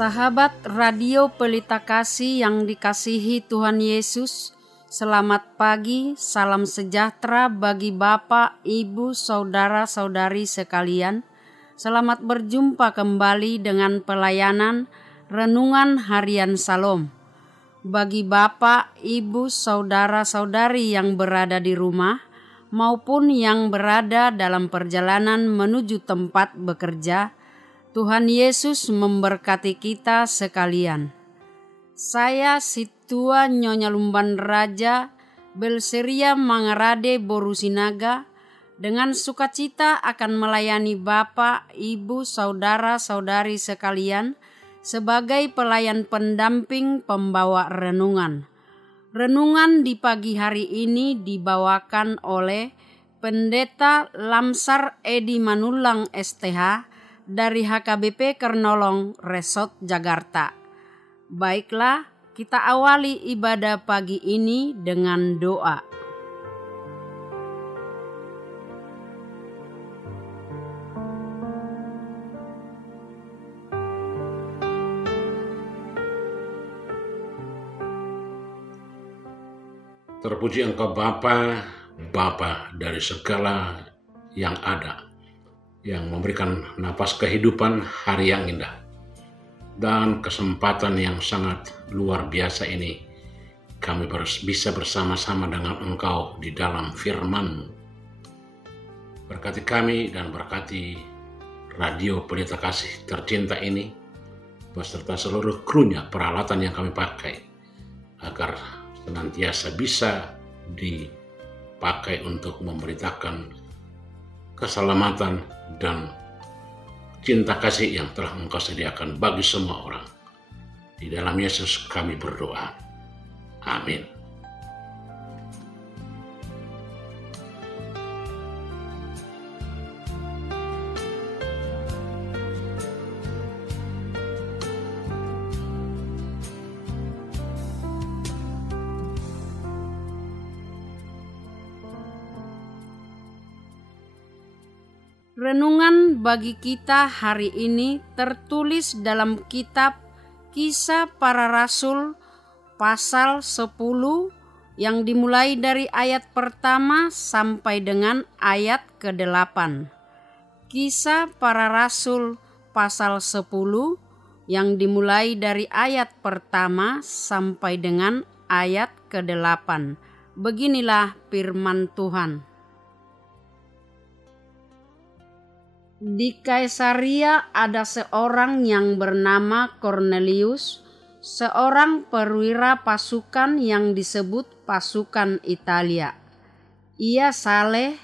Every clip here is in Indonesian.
Sahabat Radio Pelita Kasih yang dikasihi Tuhan Yesus, selamat pagi, salam sejahtera bagi Bapak, Ibu, Saudara-saudari sekalian. Selamat berjumpa kembali dengan pelayanan Renungan Harian Salom. Bagi Bapak, Ibu, Saudara-saudari yang berada di rumah, maupun yang berada dalam perjalanan menuju tempat bekerja, Tuhan Yesus memberkati kita sekalian. Saya Situa Nyonya Lumban Raja Belseria Mangarade Borusinaga dengan sukacita akan melayani Bapak, Ibu, Saudara-saudari sekalian sebagai pelayan pendamping pembawa renungan. Renungan di pagi hari ini dibawakan oleh Pendeta Lamsar Edi Manulang STH dari HKBP Kernolong Resort Jakarta. Baiklah, kita awali ibadah pagi ini dengan doa. Terpuji Engkau Bapa, Bapa dari segala yang ada, yang memberikan napas kehidupan hari yang indah dan kesempatan yang sangat luar biasa ini kami bisa bersama-sama dengan Engkau di dalam firman-Mu. Berkati kami dan berkati Radio Pelita Kasih tercinta ini beserta seluruh krunya, peralatan yang kami pakai agar senantiasa bisa dipakai untuk memberitakan keselamatan dan cinta kasih yang telah Engkau sediakan bagi semua orang. Di dalam Yesus kami berdoa. Amin. Renungan bagi kita hari ini tertulis dalam kitab Kisah Para Rasul pasal 10 yang dimulai dari ayat pertama sampai dengan ayat ke-8. Kisah Para Rasul pasal 10 yang dimulai dari ayat pertama sampai dengan ayat ke-8. Beginilah firman Tuhan. Di Kaisaria ada seorang yang bernama Kornelius, seorang perwira pasukan yang disebut pasukan Italia. Ia saleh,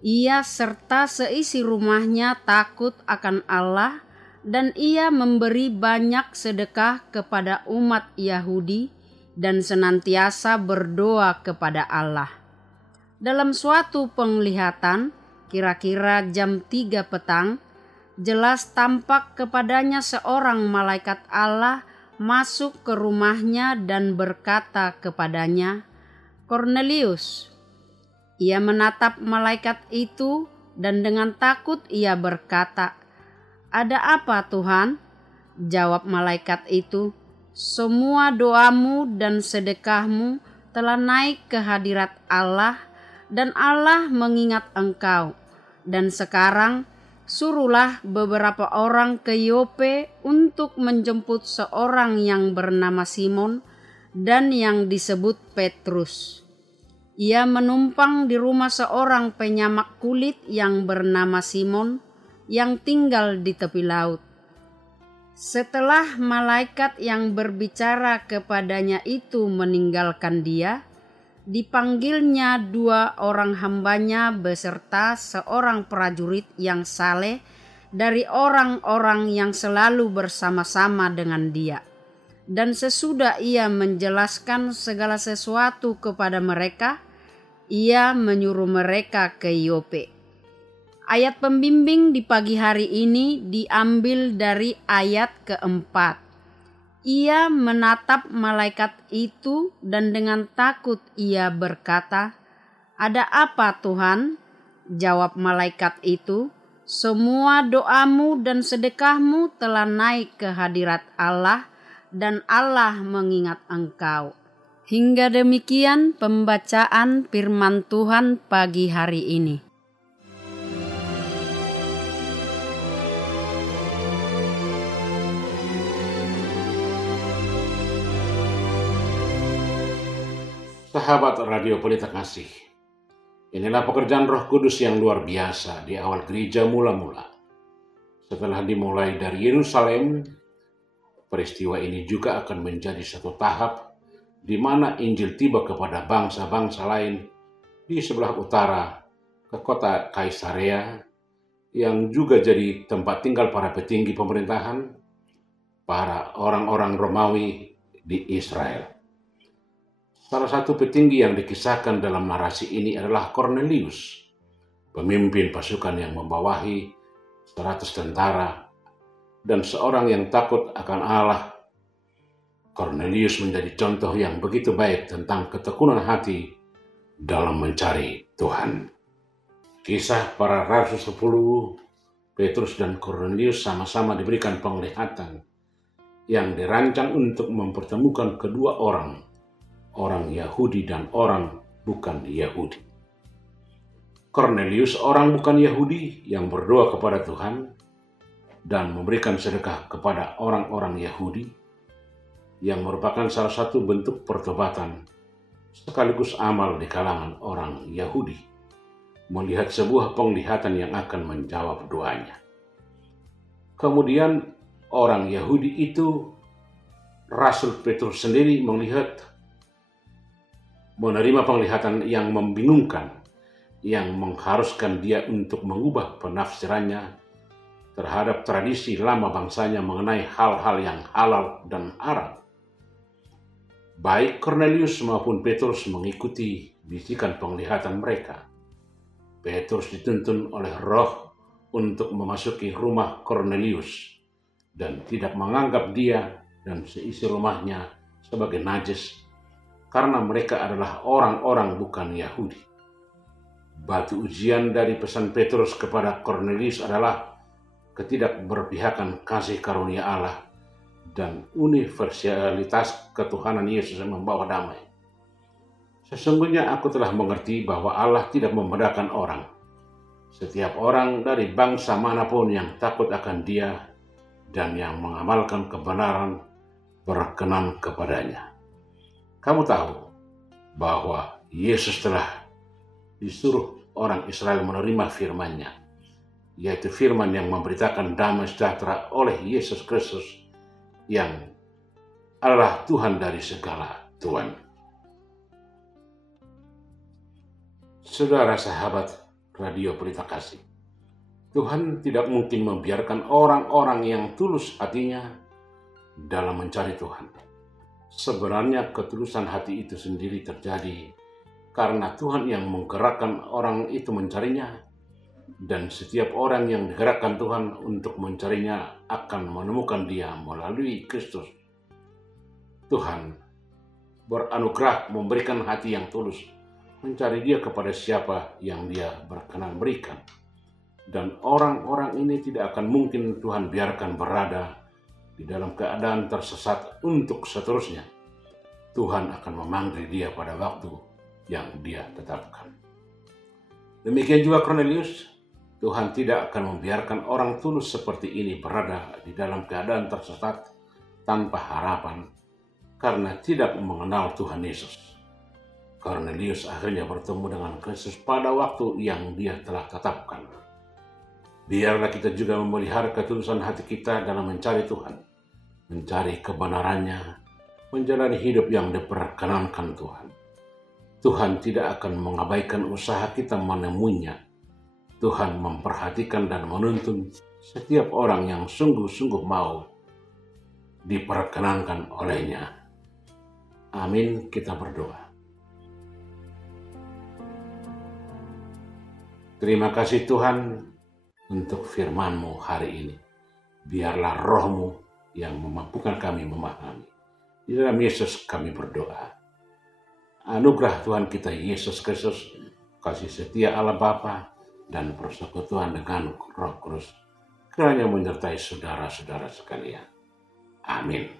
ia serta seisi rumahnya takut akan Allah, dan ia memberi banyak sedekah kepada umat Yahudi dan senantiasa berdoa kepada Allah. Dalam suatu penglihatan, kira-kira jam 3 petang, jelas tampak kepadanya seorang malaikat Allah masuk ke rumahnya dan berkata kepadanya, "Kornelius." Ia menatap malaikat itu dan dengan takut ia berkata, "Ada apa, Tuhan?" Jawab malaikat itu, "Semua doamu dan sedekahmu telah naik ke hadirat Allah, dan Allah mengingat engkau. Dan sekarang suruhlah beberapa orang ke Yope untuk menjemput seorang yang bernama Simon dan yang disebut Petrus. Ia menumpang di rumah seorang penyamak kulit yang bernama Simon yang tinggal di tepi laut." Setelah malaikat yang berbicara kepadanya itu meninggalkan dia, dipanggilnya 2 orang hambanya beserta seorang prajurit yang saleh dari orang-orang yang selalu bersama-sama dengan dia. Dan sesudah ia menjelaskan segala sesuatu kepada mereka, ia menyuruh mereka ke Yope. Ayat pembimbing di pagi hari ini diambil dari ayat keempat. Ia menatap malaikat itu dan dengan takut ia berkata, "Ada apa, Tuhan?" Jawab malaikat itu, Semua doamu dan sedekahmu telah naik ke hadirat Allah dan Allah mengingat engkau. Hingga demikian pembacaan firman Tuhan pagi hari ini. Sahabat Radio Pelita Kasih, inilah pekerjaan Roh Kudus yang luar biasa di awal gereja mula-mula. Setelah dimulai dari Yerusalem, peristiwa ini juga akan menjadi satu tahap di mana Injil tiba kepada bangsa-bangsa lain di sebelah utara ke kota Kaisarea, yang juga jadi tempat tinggal para petinggi pemerintahan, para orang-orang Romawi di Israel. Salah satu petinggi yang dikisahkan dalam narasi ini adalah Cornelius, pemimpin pasukan yang membawahi 100 tentara dan seorang yang takut akan Allah. Cornelius menjadi contoh yang begitu baik tentang ketekunan hati dalam mencari Tuhan. Kisah para rasul 10, Petrus dan Cornelius sama-sama diberikan penglihatan yang dirancang untuk mempertemukan kedua orang Yahudi dan orang bukan Yahudi. Cornelius, orang bukan Yahudi yang berdoa kepada Tuhan dan memberikan sedekah kepada orang-orang Yahudi, yang merupakan salah satu bentuk pertobatan sekaligus amal di kalangan orang Yahudi, melihat sebuah penglihatan yang akan menjawab doanya. Kemudian orang Yahudi itu, Rasul Petrus sendiri menerima penglihatan yang membingungkan, yang mengharuskan dia untuk mengubah penafsirannya terhadap tradisi lama bangsanya mengenai hal-hal yang halal dan haram. Baik Cornelius maupun Petrus mengikuti bisikan penglihatan mereka. Petrus dituntun oleh Roh untuk memasuki rumah Cornelius dan tidak menganggap dia dan seisi rumahnya sebagai najis, karena mereka adalah orang-orang bukan Yahudi. Batu ujian dari pesan Petrus kepada Cornelius adalah ketidakberpihakan kasih karunia Allah dan universalitas ketuhanan Yesus yang membawa damai. Sesungguhnya aku telah mengerti bahwa Allah tidak membedakan orang. Setiap orang dari bangsa manapun yang takut akan Dia dan yang mengamalkan kebenaran berkenan kepadanya. Kamu tahu bahwa Yesus telah disuruh orang Israel menerima firman-Nya, yaitu firman yang memberitakan damai sejahtera oleh Yesus Kristus yang adalah Tuhan dari segala Tuhan. Saudara sahabat Radio Pelita Kasih, Tuhan tidak mungkin membiarkan orang-orang yang tulus hatinya dalam mencari Tuhan. Sebenarnya ketulusan hati itu sendiri terjadi karena Tuhan yang menggerakkan orang itu mencarinya, dan setiap orang yang digerakkan Tuhan untuk mencarinya akan menemukan Dia melalui Kristus. Tuhan beranugerah memberikan hati yang tulus mencari Dia kepada siapa yang Dia berkenan berikan. Dan orang-orang ini tidak akan mungkin Tuhan biarkan berada di dalam keadaan tersesat untuk seterusnya. Tuhan akan memanggil dia pada waktu yang Dia tetapkan. Demikian juga Cornelius, Tuhan tidak akan membiarkan orang tulus seperti ini berada di dalam keadaan tersesat tanpa harapan karena tidak mengenal Tuhan Yesus. Cornelius akhirnya bertemu dengan Kristus pada waktu yang Dia telah tetapkan. Biarlah kita juga memelihara ketulusan hati kita dalam mencari Tuhan, mencari kebenarannya, menjalani hidup yang diperkenankan Tuhan. Tuhan tidak akan mengabaikan usaha kita menemuinya. Tuhan memperhatikan dan menuntun setiap orang yang sungguh-sungguh mau diperkenankan olehnya. Amin, kita berdoa. Terima kasih Tuhan untuk firman-Mu hari ini. Biarlah Roh-Mu yang memampukan kami memahami. Di dalam Yesus kami berdoa. Anugerah Tuhan kita Yesus Kristus, kasih setia Allah Bapa, dan persekutuan dengan Roh Kudus kiranya menyertai saudara-saudara sekalian. Amin.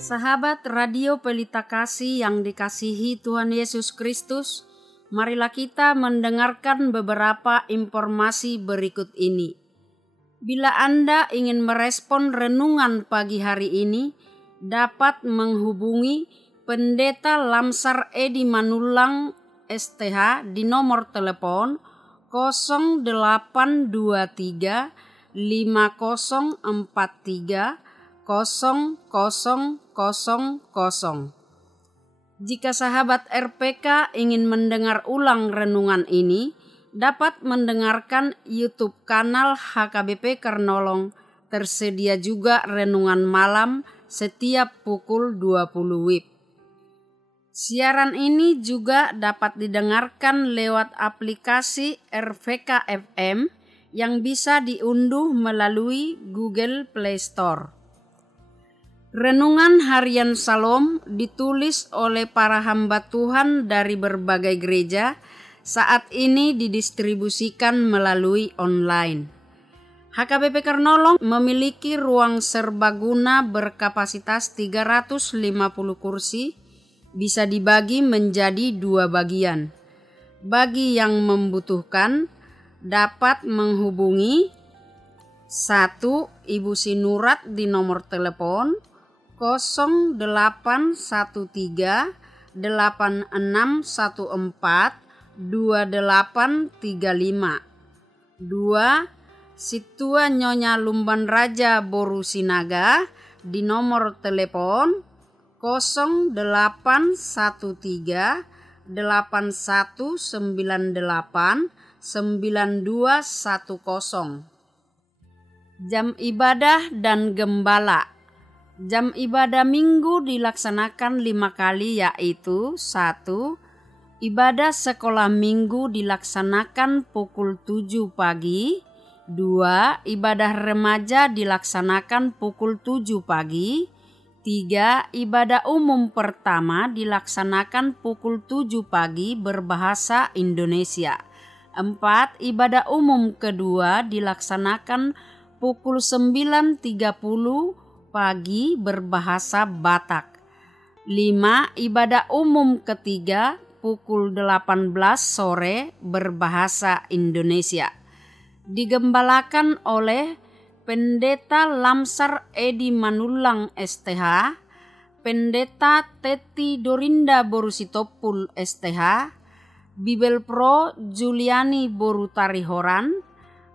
Sahabat Radio Pelita Kasih yang dikasihi Tuhan Yesus Kristus, marilah kita mendengarkan beberapa informasi berikut ini. Bila Anda ingin merespon renungan pagi hari ini, dapat menghubungi Pendeta Lamsar Edi Manulang STH di nomor telepon 0823 5043 0000. Jika sahabat RPK ingin mendengar ulang renungan ini, dapat mendengarkan YouTube kanal HKBP Kernolong. Tersedia juga renungan malam setiap pukul 20 WIB. Siaran ini juga dapat didengarkan lewat aplikasi RVK FM yang bisa diunduh melalui Google Play Store. Renungan Harian Salom ditulis oleh para hamba Tuhan dari berbagai gereja, saat ini didistribusikan melalui online. HKBP Kernolong memiliki ruang serbaguna berkapasitas 350 kursi, bisa dibagi menjadi 2 bagian. Bagi yang membutuhkan, dapat menghubungi 1. Ibu Sinurat di nomor telepon 0813 8614 2835. 2. Situa Nyonya Lumban Raja Boru Sinaga di nomor telepon 0813 8198 9210. Jam ibadah dan gembala. Jam ibadah minggu dilaksanakan 5 kali, yaitu 1. Ibadah sekolah minggu dilaksanakan pukul 7 pagi. 2. Ibadah remaja dilaksanakan pukul 7 pagi. 3. Ibadah umum pertama dilaksanakan pukul 7 pagi berbahasa Indonesia. 4. Ibadah umum kedua dilaksanakan pukul 9.30 pagi berbahasa Batak. 5. Ibadah umum ketiga pukul 18 sore berbahasa Indonesia. Digembalakan oleh Pendeta Lamsar Edi Manulang STH, Pendeta Teti Dorinda Borusitopul STH, Bibel Pro Juliani Borutarihoran,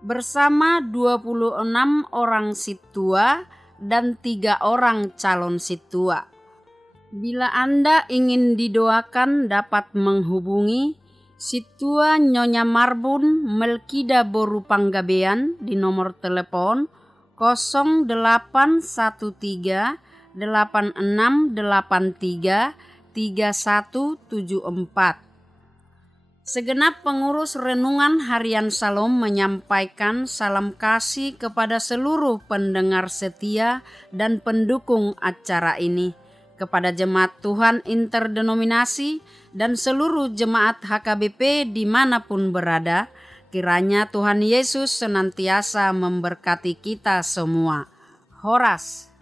bersama 26 orang situa dan 3 orang calon situa. Bila Anda ingin didoakan, dapat menghubungi Situa Nyonya Marbun Melkida Boru Panggabean di nomor telepon 0813 8683 3174. Segenap pengurus Renungan Harian Salom menyampaikan salam kasih kepada seluruh pendengar setia dan pendukung acara ini, kepada Jemaat Tuhan Interdenominasi dan seluruh Jemaat HKBP dimanapun berada. Kiranya Tuhan Yesus senantiasa memberkati kita semua. Horas.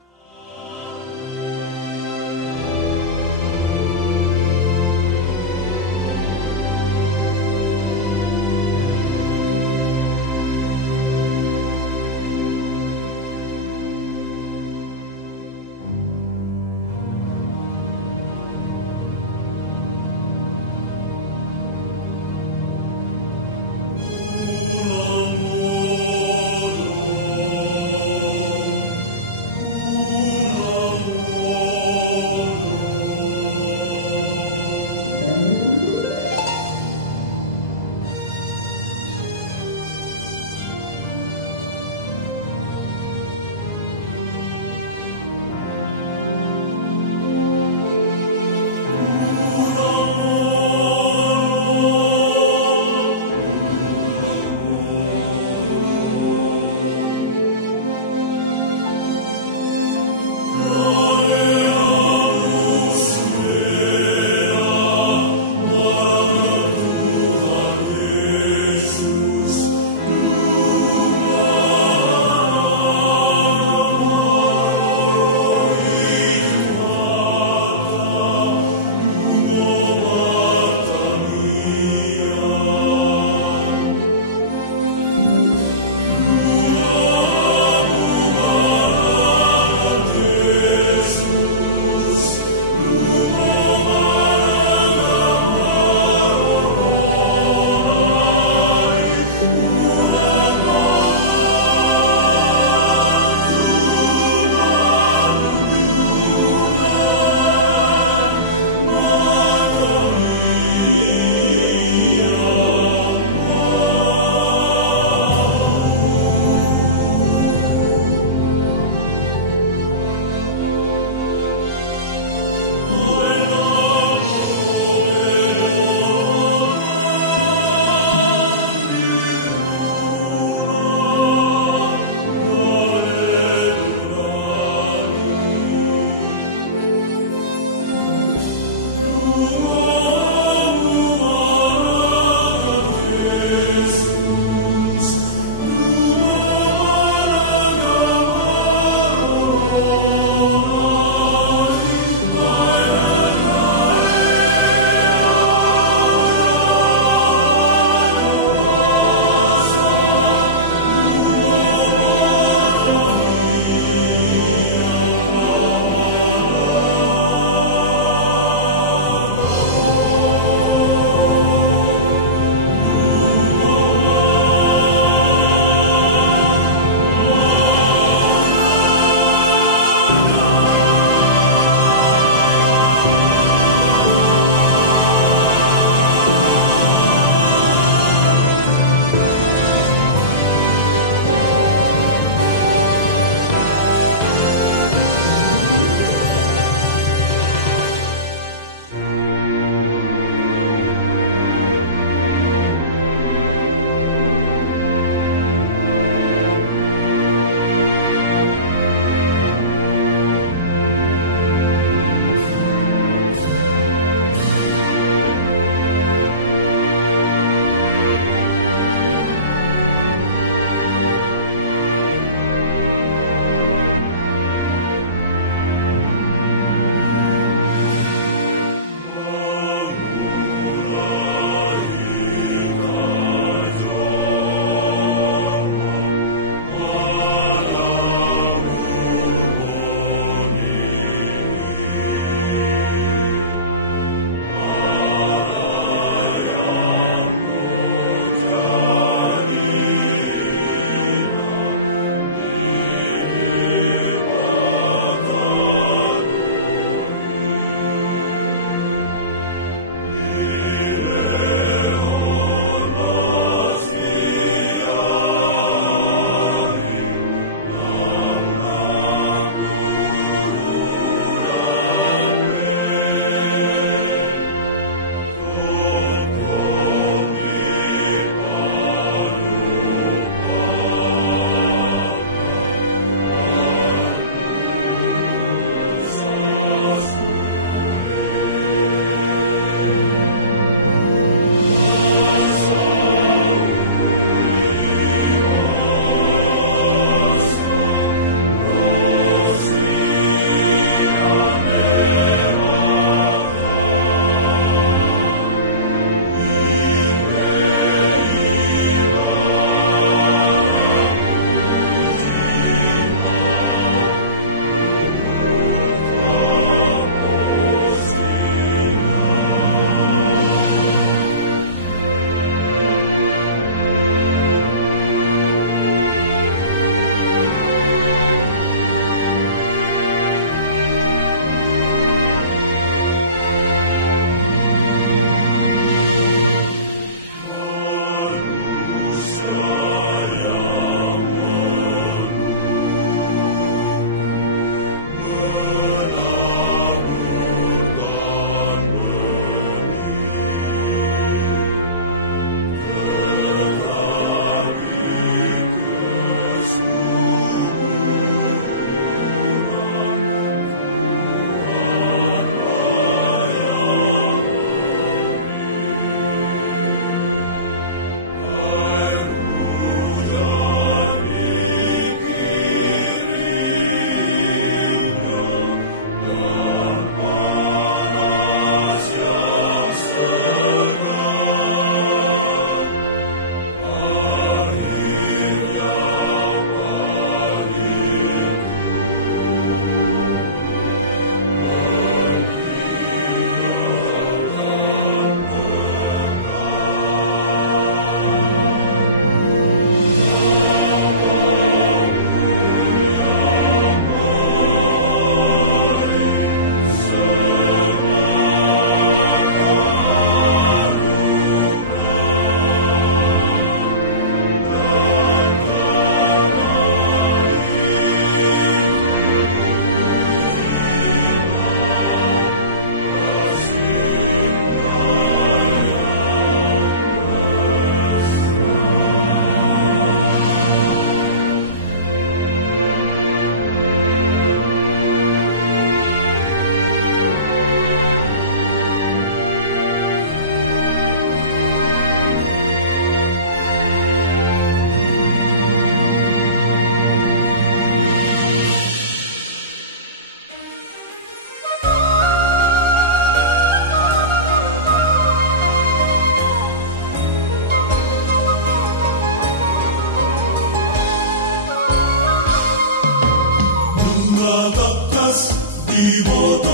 Ibu